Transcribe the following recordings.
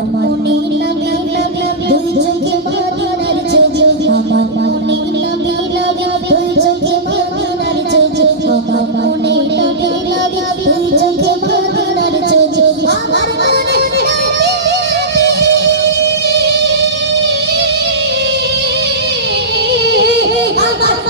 আমার মনে লাগে লাগে দুই চোখে মদিনার ছবি আমার মনে লাগে লাগে দুই চোখে মদিনার ছবি আমার মনে লাগে লাগে দুই চোখে মদিনার ছবি আমার মনে আমার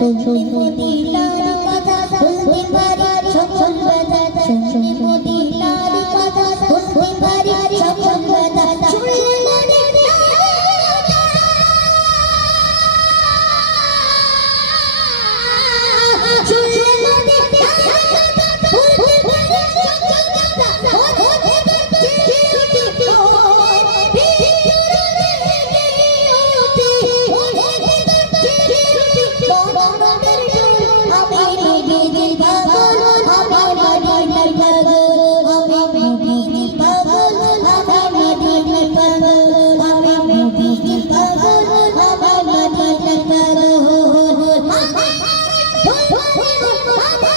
শুনতে পারি সকল বেদা শুনতে Vamos!